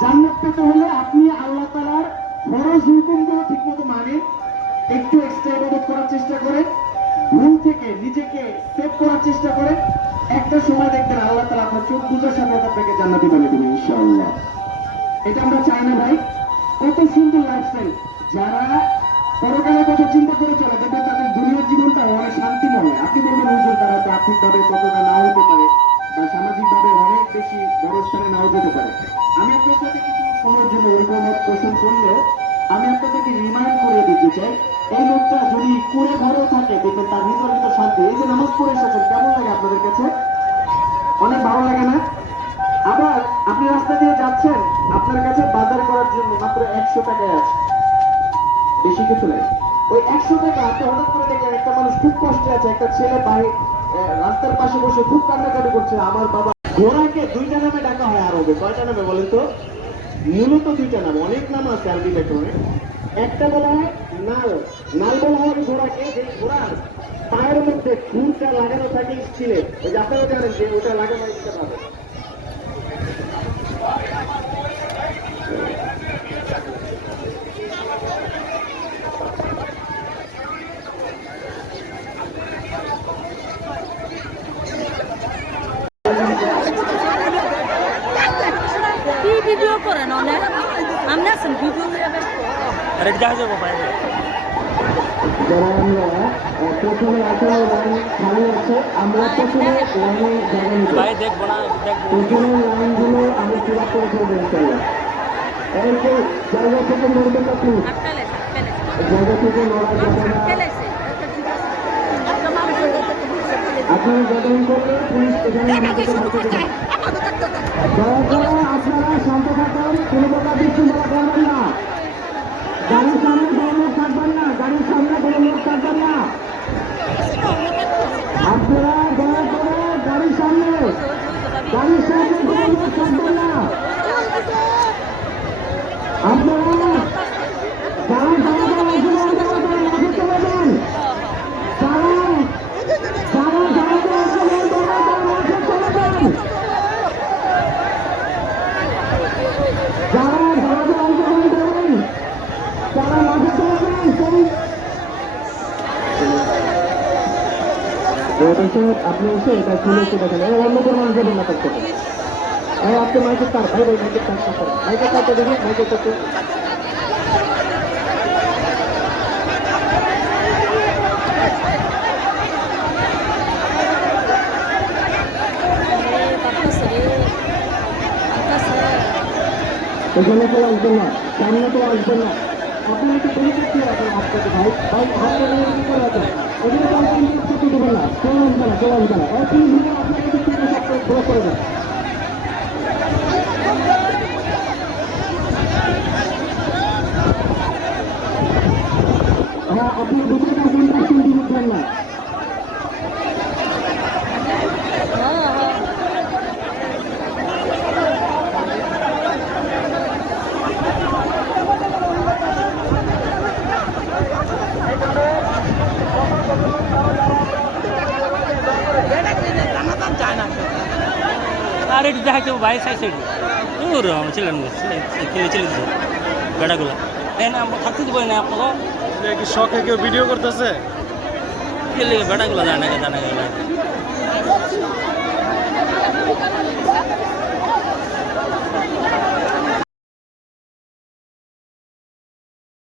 জান্নাত পেতে হলে আপনি আল্লাহ তাআলার ফরজ হুকুমগুলো ঠিকমতো মানেন, একটু এক্সট্রা ইবাদত করার চেষ্টা করেন, ভুল থেকে নিজেকে সেভ করার চেষ্টা করেন। একটা সময় দেখবেন আল্লাহ তাআলা আপনার চোখ বুজার সাথে আপনাকে জান্নাতি বানিয়ে দেবেন ইনশাআল্লাহ। এটা আমরা চাই না ভাই? কত সুন্দর লাইফস্টাইল। যারা পরকালের কথা চিন্তা করে চলে দেখবেন তাদের দুনিয়ার জীবনটা অনেক শান্তিময়। আপনি বলবেন হুজুর তারা তো আর্থিকভাবে ততটা নাও হতে পারে বা সামাজিকভাবে অনেক বেশি বড় স্থানে নাও যেতে পারে। আমি আপনার সাথে কিছু সময়ের জন্য ওইরকম পোষণ করলেও আমি আপনাদেরকে রিমাইন্ড করে দিতে চাই, এই লোকটা যদি কুড়ে ঘরেও থাকে দেখবেন তার ভিতরে ভিতর শান্তি। এই যে নামাজ পড়ে এসেছেন, কেমন লাগে আপনাদের কাছে? অনেক ভালো লাগে না? আবার আপনি রাস্তা দিয়ে যাচ্ছেন, আপনার কাছে বাজার করার জন্য মাত্র 100 টাকায় আছে, বেশি কিছু নাই। ওই 100 টাকা আপনি হঠাৎ করে দেখলেন একটা মানুষ খুব কষ্টে আছে, একটা ছেলে বাইরে রাস্তার পাশে বসে খুব কান্নাকাটি করছে, আমার বাবা। ঘোড়াকে দুইটা নামে ডাকা হয় আরবে, কয়টা নামে বলেন তো? মূলত দুইটা নাম, অনেক নাম আছে আরবি ব্যাকরণে। একটা বলা হয় নাল, নাল বলা হয় ঘোড়াকে, যে ঘোড়ার পায়ের মধ্যে খুরটা লাগানো থাকে স্টিলের, ওই যে আপনারা জানেন যে ওটা লাগানো ইচ্ছা পাবে। কি ভিডিও করেন অনেক? আমি আছেন ভিডিও আরে যা যাবো বাইরে। যারা আমরা প্রথমে 18 লাইন খালি আছে, আমরা প্রথমে লাইনে জায়গা নিব। ভাই দেখবো না, দেখবো। প্রথমে লাইনগুলো আমরা পুরো করে ফেলবো ইনশাআল্লাহ। এরপর জায়গা থেকে নড়বেন না প্লিজ, জায়গা থেকে নড়া যাবে না। আপনারা জায়গায় করলে পুলিশ এখানে আমাদের সাথে থাকবে। দয়া করে আপনারা শান্ত থাকুন, কোনো প্রকার বিশৃঙ্খলা করবেন না। গাড়ির সামনে কোনো লোক থাকবেন না, গাড়ির সামনে কোনো লোক থাকবেন না। আপনারা দয়া করে গাড়ির সামনে কোনো লোক থাকবেন না। আপনারা যারা মাঠে চলে যান, যারা মাঠে চলে যান, যারা অংশগ্রহণ করেন তারা মাঠে চলে যান। আপনি এসে এটা খুলে এসে দেখেন, অন্য কোনো মানুষ যাবেন না করতে। আপনি মাইকের তার ভাই ভাই মাইকের তার মাইকের তারটা দেখুন, মাইকের তারটা এখানে কেউ আসবেন না, সামনে কেউ আসবেন না। আপনারা তো বলে দিচ্ছি আপনাকে ভাই ভাই আপনারা কি করে আছেন? এগুলো তো আপনি করতে দেবেন না, কেউ আসবে না, কেউ আসবে না। একই দিনে আপনাকে কিছু ব্লক করে দেন। হ্যাঁ, আপনি দুটো কাছেন দিবেন না। আর একটু দেখা যাবো ভাই সাইড সাইড দূর আমার ছিলেন খেলে চলে দিচ্ছে বেড়াগুলো। এই না থাকতে দিব না আপনাকে কি শখে কেউ ভিডিও করতেছে? খেলে বেড়াগুলো জানা গেল